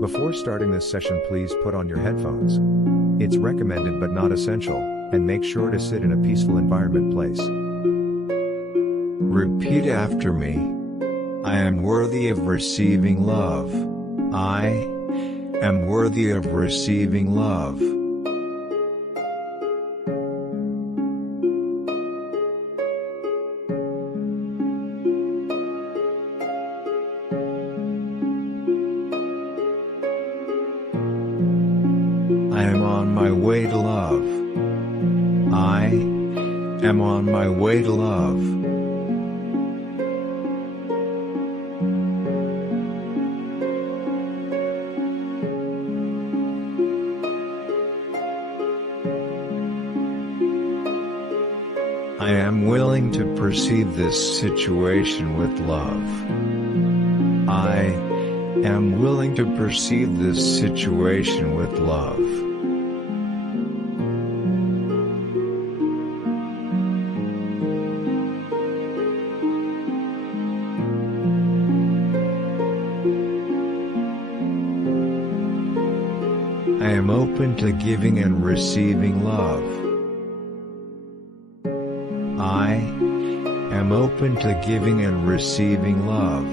Before starting this session, please put on your headphones. It's recommended but not essential, and make sure to sit in a peaceful environment place. Repeat after me. I am worthy of receiving love. I am worthy of receiving love. I am on my way to love. I am on my way to love. I am willing to perceive this situation with love. I am willing to perceive this situation with love. I am open to giving and receiving love. I am open to giving and receiving love.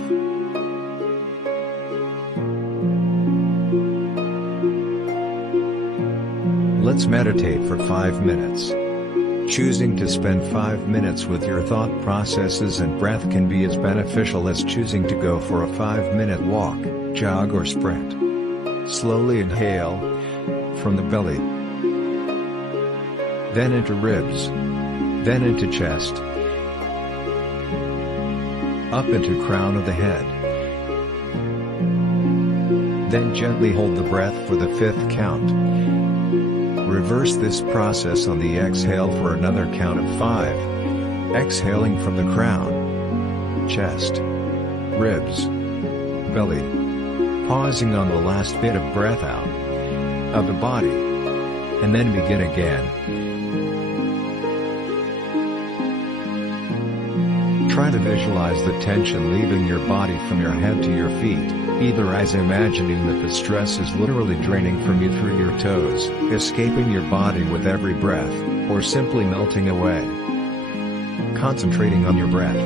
Let's meditate for 5 minutes. Choosing to spend 5 minutes with your thought processes and breath can be as beneficial as choosing to go for a 5-minute walk, jog or sprint. Slowly inhale from the belly, then into ribs, then into chest, up into crown of the head. Then gently hold the breath for the 5th count. Reverse this process on the exhale for another count of 5. Exhaling from the crown, chest, ribs, belly. Pausing on the last bit of breath out of the body. And then begin again. Try to visualize the tension leaving your body from your head to your feet, either as imagining that the stress is literally draining from you through your toes, escaping your body with every breath, or simply melting away. Concentrating on your breath.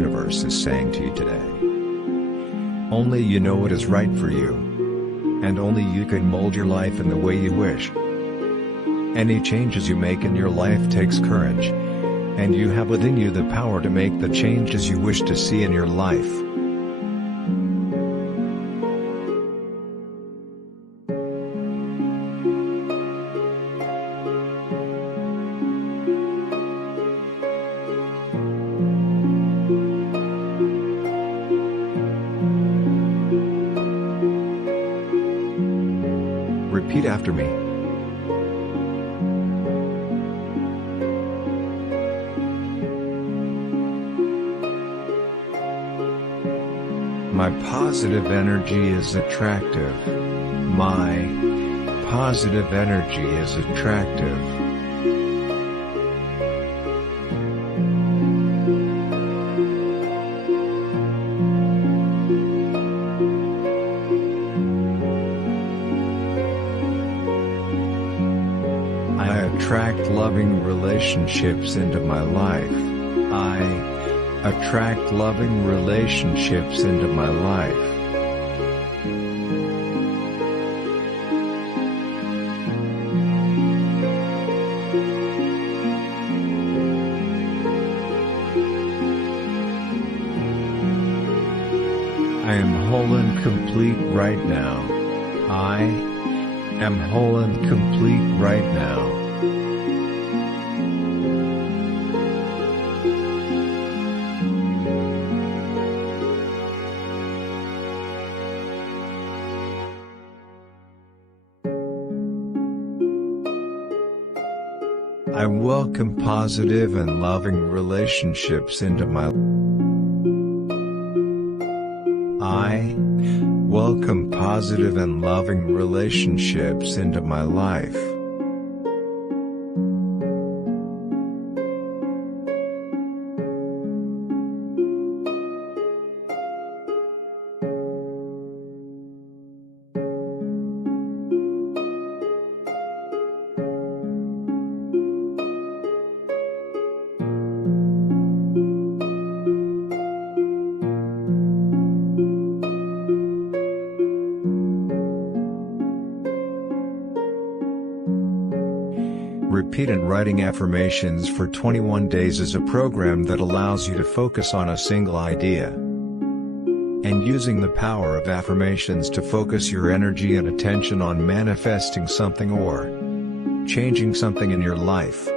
universe is saying to you today. Only you know what is right for you. And only you can mold your life in the way you wish. Any changes you make in your life takes courage. And you have within you the power to make the changes you wish to see in your life. Repeat after me. My positive energy is attractive. My positive energy is attractive. I attract loving relationships into my life. I attract loving relationships into my life. I am whole and complete right now. I am whole and complete right now. I welcome positive and loving relationships into my life. I welcome positive and loving relationships into my life. Repeat and writing affirmations for 21 days is a program that allows you to focus on a single idea. And using the power of affirmations to focus your energy and attention on manifesting something or changing something in your life.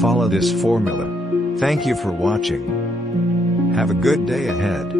Follow this formula. Thank you for watching. Have a good day ahead.